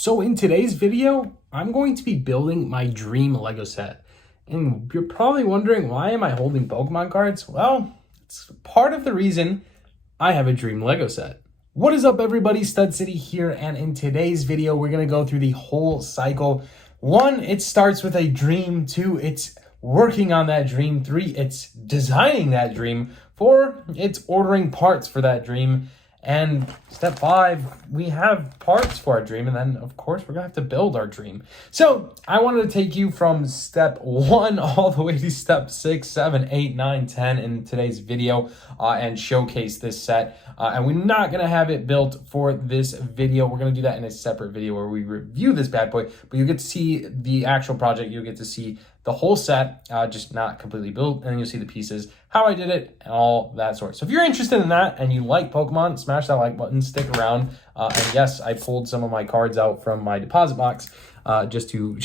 So in today's video, I'm going to be building my dream Lego set. And you're probably wondering, why am I holding Pokemon cards? Well, it's part of the reason I have a dream Lego set. What is up, everybody? Stud City here, and in today's video, we're gonna go through the whole cycle. 1, it starts with a dream. 2, it's working on that dream. 3, it's designing that dream. 4, it's ordering parts for that dream. And step 5, we have parts for our dream. And then, of course, we're going to have to build our dream. So I wanted to take you from step 1 all the way to step 6, 7, 8, 9, 10 in today's video and showcase this set. And we're not going to have it built for this video. We're going to do that in a separate video where we review this bad boy. But you get to see the actual project. You'll get to see the whole set, just not completely built, and then you'll see the pieces, how I did it, and all that sort. So if you're interested in that and you like Pokemon, smash that like button, stick around. And yes, I pulled some of my cards out from my deposit box just to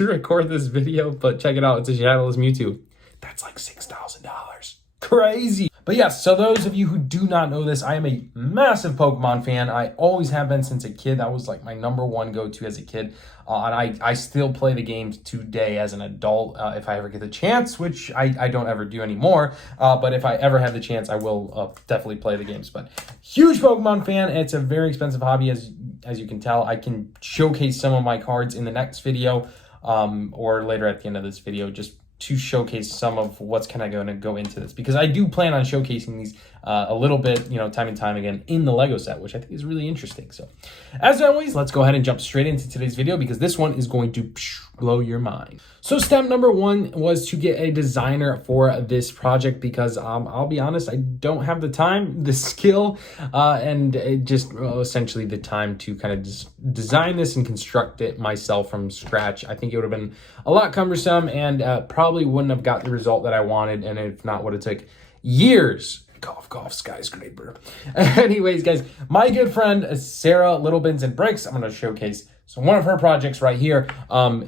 record this video, but check it out. It's a Shadowless Mewtwo. That's like $6,000. Crazy. But yes, so those of you who do not know this, I am a massive Pokemon fan. I always have been since a kid. That was like my #1 go-to as a kid. And I still play the games today as an adult if I ever get the chance, which I don't ever do anymore. But if I ever have the chance, I will definitely play the games. But huge Pokemon fan. It's a very expensive hobby, as you can tell. I can showcase some of my cards in the next video or later at the end of this video, just to showcase some of what's kind of going to go into this, because I do plan on showcasing these a little bit, time and time again in the Lego set, which I think is really interesting. So as always, let's go ahead and jump straight into today's video, because this one is going to blow your mind. So step number 1 was to get a designer for this project, because I'll be honest, I don't have the time, the skill, and essentially the time to kind of just design this and construct it myself from scratch. I think it would have been a lot cumbersome and probably wouldn't have got the result that I wanted, and if not, would have took years. Golf, skyscraper. Anyways, guys, my good friend Sarah Little Bins and Bricks, I'm going to showcase one of her projects right here.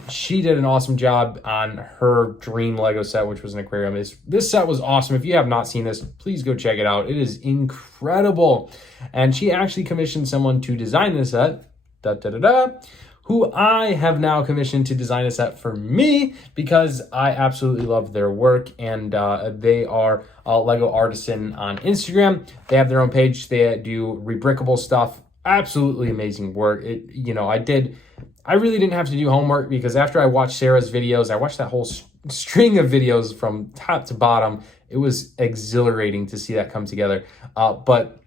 She did an awesome job on her dream Lego set, which was an aquarium. This set was awesome. If you have not seen this, please go check it out. It is incredible. And she actually commissioned someone to design this set, who I have now commissioned to design a set for me, because I absolutely love their work. And they are Lego Artisan on Instagram. They have their own page. They do rebrickable stuff. Absolutely amazing work. I really didn't have to do homework, because after I watched Sarah's videos, I watched that whole string of videos from top to bottom. It was exhilarating to see that come together. But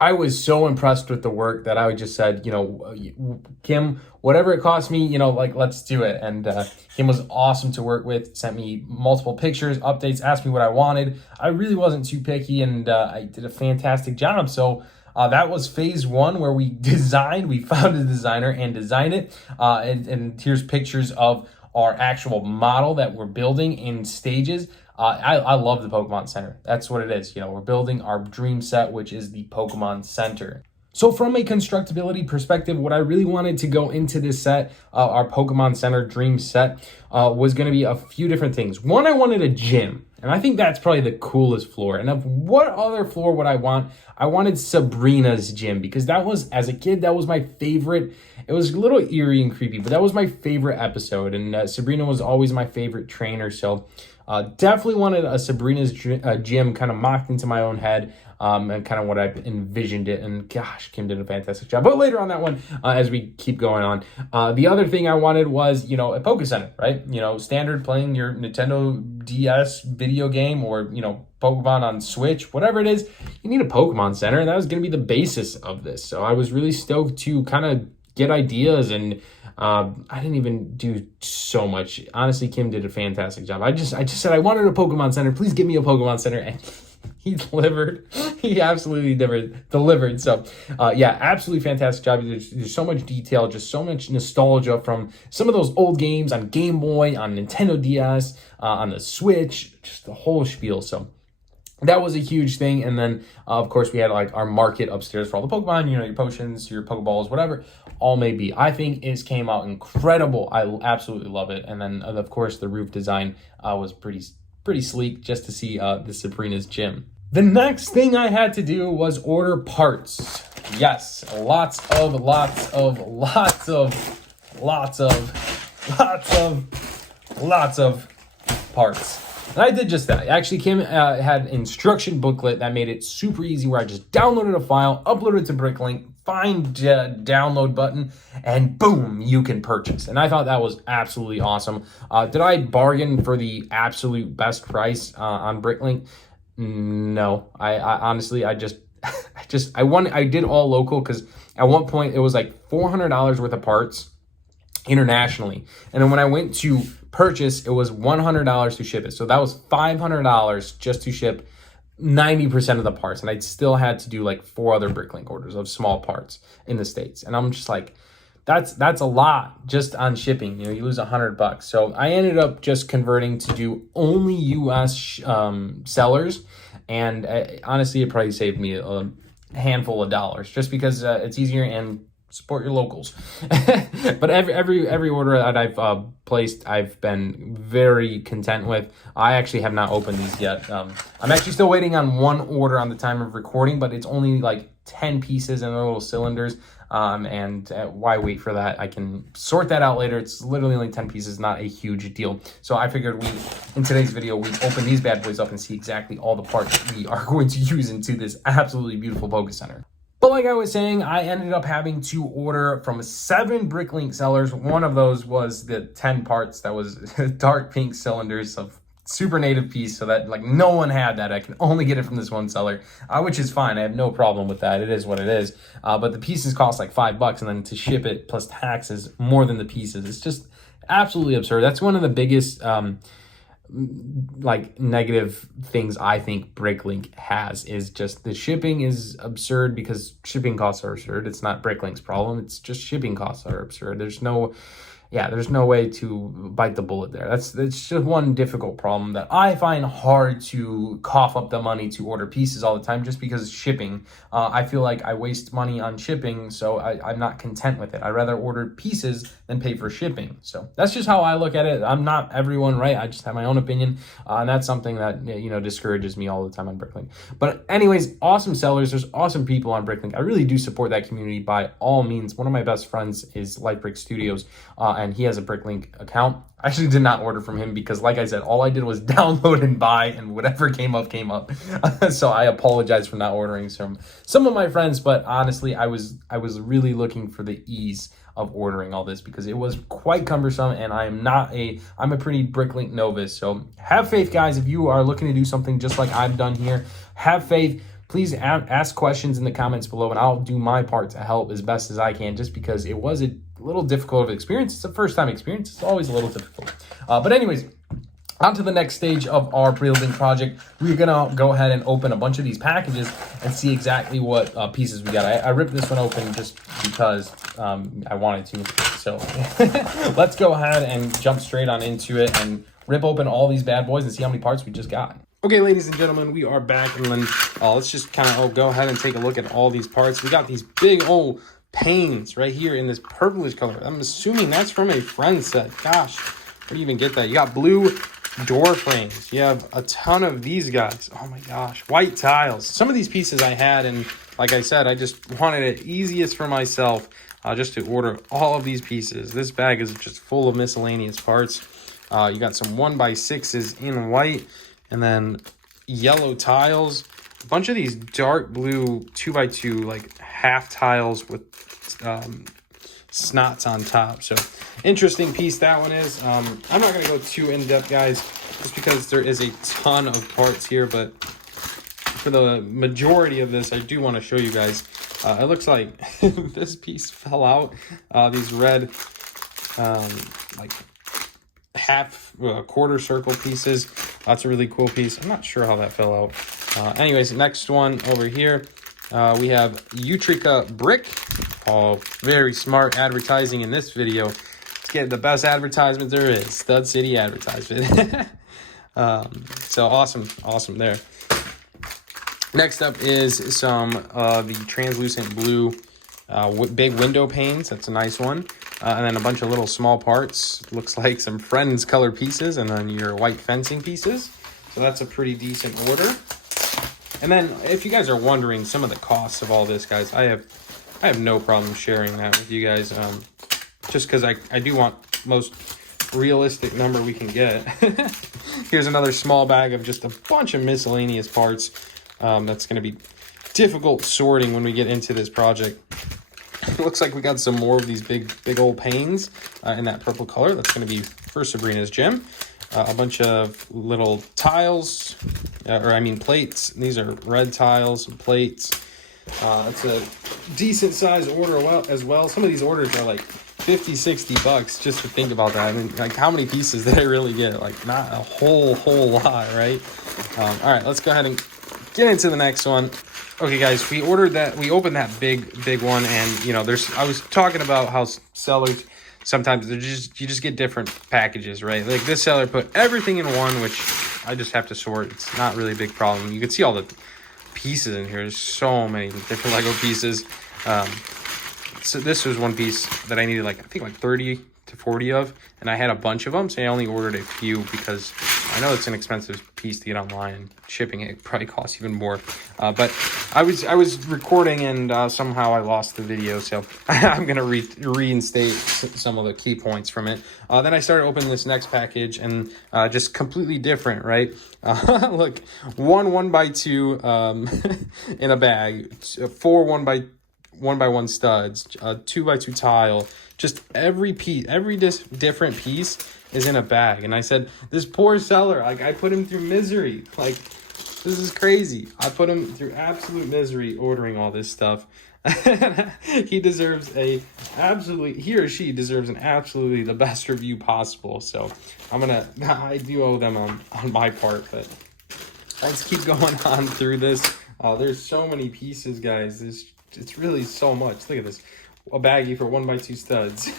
I was so impressed with the work that I just said, Kim, whatever it costs me, let's do it. And Kim was awesome to work with, sent me multiple pictures, updates, asked me what I wanted. I really wasn't too picky, and I did a fantastic job. So that was phase 1, where we found a designer and designed it. And here's pictures of our actual model that we're building in stages. I love the Pokemon Center. That's what it is. We're building our dream set, which is the Pokemon Center. So from a constructability perspective, what I really wanted to go into this set, our Pokemon Center dream set, was going to be a few different things. 1, I wanted a gym. And I think that's probably the coolest floor. And of what other floor would I want? I wanted Sabrina's gym, because that was, as a kid, that was my favorite. It was a little eerie and creepy, but that was my favorite episode. And Sabrina was always my favorite trainer. So definitely wanted a Sabrina's gym kind of mocked into my own head, and kind of what I envisioned it. And gosh, Kim did a fantastic job. But later on that one, as we keep going on, the other thing I wanted was, a Pokecenter, right? Standard playing your Nintendo DS video game, or, Pokemon on Switch, whatever it is, you need a Pokemon Center. And that was going to be the basis of this. So I was really stoked to kind of get ideas, and I didn't even do so much. Honestly, Kim did a fantastic job. I just said I wanted a Pokemon Center. Please give me a Pokemon Center. And he delivered. He absolutely delivered. So, yeah, absolutely fantastic job. There's so much detail, just so much nostalgia from some of those old games on Game Boy, on Nintendo DS, on the Switch, just the whole spiel. So that was a huge thing. And then, of course, we had like our market upstairs for all the Pokemon, your potions, your Pokeballs, whatever all may be. I think it came out incredible. I absolutely love it. And then, of course, the roof design was pretty sleek, just to see the Sabrina's gym. The next thing I had to do was order parts. Yes, lots of parts. And I did just that. It actually had an instruction booklet that made it super easy, where I just downloaded a file, uploaded it to Bricklink, find download button, and boom, you can purchase. And I thought that was absolutely awesome. Did I bargain for the absolute best price on Bricklink? No, I honestly, I did all local, because at one point it was like $400 worth of parts internationally. And then when I went to purchase, it was $100 to ship it. So that was $500 just to ship 90% of the parts. And I still had to do like 4 other Bricklink orders of small parts in the States. And I'm just like, that's a lot just on shipping. You know, you lose $100. So I ended up just converting to do only US sellers. And honestly, it probably saved me a handful of dollars, just because it's easier, and support your locals. But every order that I've placed, I've been very content with. I actually have not opened these yet. I'm actually still waiting on one order on the time of recording, but it's only like 10 pieces in little cylinders. And why wait for that? I can sort that out later. It's literally only 10 pieces, not a huge deal. So I figured in today's video, we open these bad boys up and see exactly all the parts that we are going to use into this absolutely beautiful Pokécenter. But like I was saying, I ended up having to order from 7 Bricklink sellers. One of those was the 10 parts that was dark pink cylinders of super native piece, so that like no one had that. I can only get it from this one seller, which is fine. I have no problem with that. It is what it is. But the pieces cost like $5, and then to ship it plus taxes more than the pieces. It's just absolutely absurd. That's one of the biggest like negative things I think Bricklink has, is just the shipping is absurd, because shipping costs are absurd. It's not Bricklink's problem. It's just shipping costs are absurd. There's no way to bite the bullet there. That's just one difficult problem that I find hard to cough up the money to order pieces all the time, just because shipping. I feel like I waste money on shipping, so I'm not content with it. I'd rather order pieces than pay for shipping. So that's just how I look at it. I'm not everyone, right? I just have my own opinion, and that's something that, you know, discourages me all the time on Bricklink. But anyways, awesome sellers. There's awesome people on Bricklink. I really do support that community by all means. One of my best friends is Light Brick Studios, and he has a Bricklink account. I actually did not order from him, because like I said, all I did was download and buy, and whatever came up, came up. So I apologize for not ordering from some of my friends, but honestly, I was really looking for the ease of ordering all this, because it was quite cumbersome, and I'm a pretty Bricklink novice. So have faith, guys. If you are looking to do something just like I've done here, have faith. Please ask questions in the comments below, and I'll do my part to help as best as I can, just because it was a little difficult of an experience. It's a first-time experience. It's always a little difficult. But anyways, on to the next stage of our building project. We're going to go ahead and open a bunch of these packages and see exactly what pieces we got. I ripped this one open just because I wanted to. So let's go ahead and jump straight on into it and rip open all these bad boys and see how many parts we just got. Okay, ladies and gentlemen, we are back, and then let's just kind of go ahead and take a look at all these parts. We got these big old panes right here in this purplish color. I'm assuming that's from a friend set. Gosh, where do you even get that? You got blue door frames. You have a ton of these guys. Oh my gosh, white tiles. Some of these pieces I had, and like I said, I just wanted it easiest for myself just to order all of these pieces. This bag is just full of miscellaneous parts. You got some 1x6s in white, and then yellow tiles, a bunch of these dark blue 2x2 like half tiles with snots on top. So interesting piece that one is. I'm not going to go too in-depth, guys, just because there is a ton of parts here, but for the majority of this, I do want to show you guys. It looks like this piece fell out. These red like quarter circle pieces. That's a really cool piece. I'm not sure how that fell out. Anyways, next one over here, we have Utrica Brick. Oh, very smart advertising in this video. Let's get the best advertisement there is. Stud City advertisement. So awesome there. Next up is some the translucent blue big window panes. That's a nice one. And then a bunch of little small parts. Looks like some Friends color pieces, and then your white fencing pieces. So that's a pretty decent order. And then if you guys are wondering some of the costs of all this, guys, I have no problem sharing that with you guys. Just because I do want most realistic number we can get. Here's another small bag of just a bunch of miscellaneous parts. That's going to be difficult sorting when we get into this project. It looks like we got some more of these big old panes in that purple color. That's going to be for Sabrina's gym. A bunch of little tiles, plates. These are red tiles and plates. It's a decent size order as well. Some of these orders are like 50, 60 bucks just to think about that. I mean, like, how many pieces did I really get? Like, not a whole lot, right? All right, let's go ahead and get into the next one. Okay, guys, we opened that big one, and you know, I was talking about how sellers sometimes you just get different packages, right? Like this seller put everything in one, which I just have to sort. It's not really a big problem. You can see all the pieces in here. There's so many different Lego pieces. So this was one piece that I needed, I think 30 to 40 of, and I had a bunch of them, so I only ordered a few because I know it's an expensive piece to get online, and shipping it probably costs even more. But I was recording, and somehow I lost the video, so I'm gonna reinstate some of the key points from it. Then I started opening this next package, and just completely different, right? Look, 1x2 in a bag, 4 1x1 studs, 2x2 tile, just every piece, different piece is in a bag. And I said, this poor seller, I put him through misery. This is crazy. I put him through absolute misery ordering all this stuff. He or she deserves an absolutely the best review possible. So I do owe them on my part, but let's keep going on through this. There's so many pieces, guys. It's really so much. Look at this. A baggie for 1x2 studs.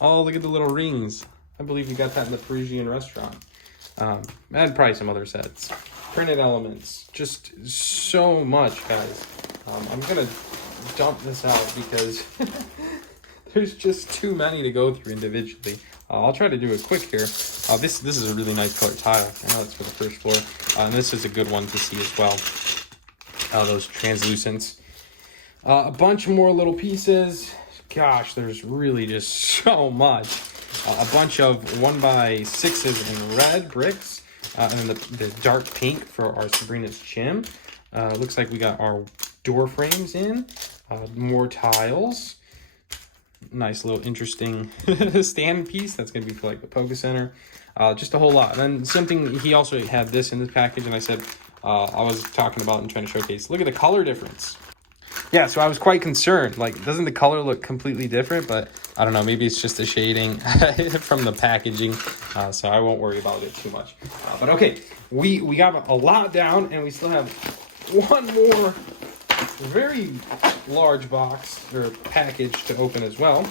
Oh, look at the little rings. I believe you got that in the Parisian restaurant. And probably some other sets. Printed elements. Just so much, guys. I'm going to dump this out because there's just too many to go through individually. I'll try to do it quick here. This is a really nice colored tile. I know it's for the first floor. And this is a good one to see as well. Those translucents. A bunch more little pieces. Gosh, there's really just so much. A bunch of 1x6s in red bricks. And then the dark pink for our Sabrina's gym. Looks like we got our door frames in. More tiles. Nice little interesting stand piece. That's going to be for the Pokécenter. Just a whole lot. And then something, he also had this in this package, and I said, I was talking about and trying to showcase. Look at the color difference. Yeah, so I was quite concerned. Doesn't the color look completely different? But I don't know, maybe it's just the shading from the packaging. So I won't worry about it too much. But okay, we got a lot down, and we still have one more very large box or package to open as well.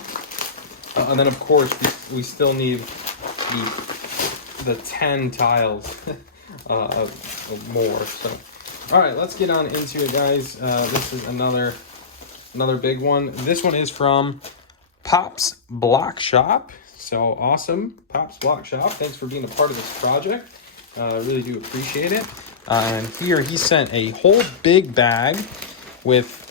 And then of course we still need the 10 tiles of more. So all right, let's get on into it, guys. This is another big one. This one is from Pop's Block Shop. So awesome, Pop's Block Shop. Thanks for being a part of this project. Really do appreciate it. And here he sent a whole big bag with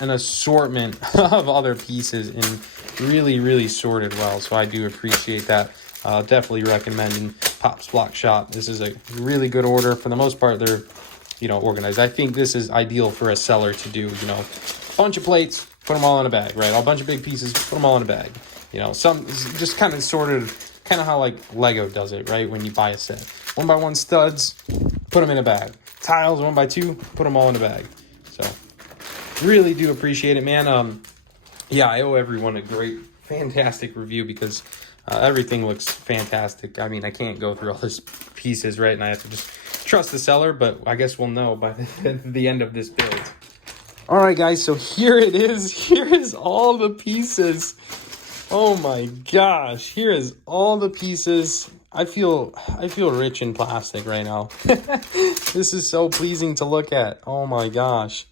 an assortment of other pieces in really sorted well. So I do appreciate that. Definitely recommending Pop's Block Shop. This is a really good order. For the most part, they're organized. I think this is ideal for a seller to do. A bunch of plates, put them all in a bag, right? A bunch of big pieces, put them all in a bag. Some just kind of sorted, kind of how Lego does it, right? When you buy a set, 1x1 studs, put them in a bag. Tiles, 1x2, put them all in a bag. So really do appreciate it, man. Yeah, I owe everyone a great, fantastic review because everything looks fantastic. I mean, I can't go through all these pieces, right? And I have to just trust the seller, but I guess we'll know by the end of this build. All right, guys, so here it is. Here is all the pieces. Oh my gosh, here is all the pieces. I feel rich in plastic right now. This is so pleasing to look at. Oh my gosh.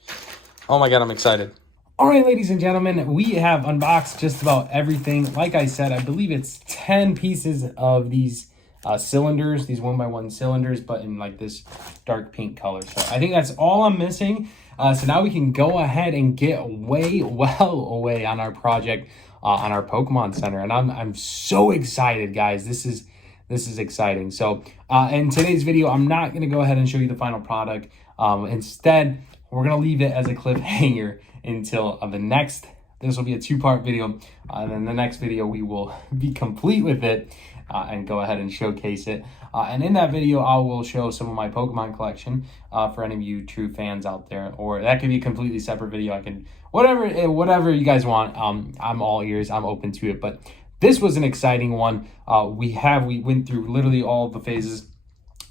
Oh my God, I'm excited. All right, ladies and gentlemen, we have unboxed just about everything. Like I said, I believe it's 10 pieces of these cylinders, these 1x1 cylinders, but in like this dark pink color. So I think that's all I'm missing. So now we can go ahead and get well away on our project on our Pokemon Center, and I'm so excited, guys. This is exciting. So in today's video, I'm not going to go ahead and show you the final product. Instead, we're going to leave it as a cliffhanger until the next. This will be a 2-part video, and then the next video we will be complete with it and go ahead and showcase it. And in that video, I will show some of my Pokemon collection for any of you true fans out there, or that could be a completely separate video. I can whatever you guys want. I'm all ears. I'm open to it. But this was an exciting one. We went through literally all of the phases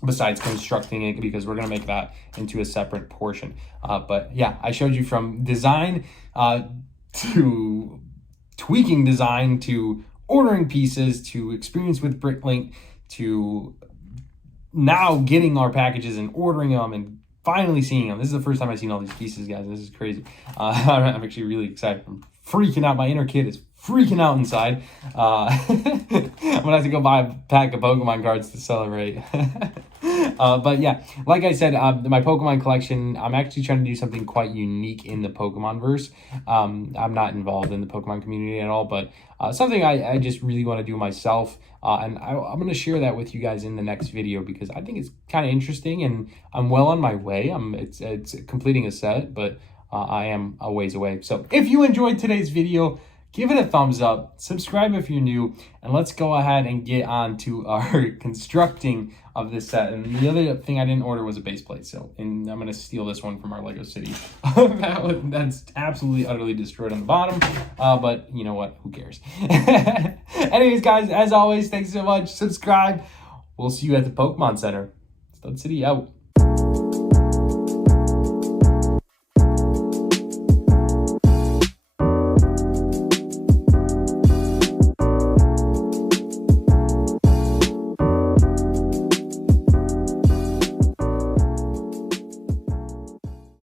besides constructing it, because we're going to make that into a separate portion. But yeah, I showed you from design to tweaking design, to ordering pieces, to experience with Bricklink, to now getting our packages and ordering them and finally seeing them. This is the first time I've seen all these pieces, guys. This is crazy. I'm actually really excited. I'm freaking out. My inner kid is freaking out inside. I'm gonna have to go buy a pack of Pokemon cards to celebrate. But yeah, like I said, my Pokemon collection, I'm actually trying to do something quite unique in the Pokemon verse. I'm not involved in the Pokemon community at all, but something I just really want to do myself. And I'm going to share that with you guys in the next video, because I think it's kind of interesting, and I'm well on my way. It's completing a set, but I am a ways away. So if you enjoyed today's video, give it a thumbs up, subscribe if you're new, and let's go ahead and get on to our constructing of this set. And the other thing I didn't order was a base plate, and I'm going to steal this one from our Lego City. That's absolutely, utterly destroyed on the bottom, but you know what? Who cares? Anyways, guys, as always, thanks so much. Subscribe. We'll see you at the Pokemon Center. Stud City out.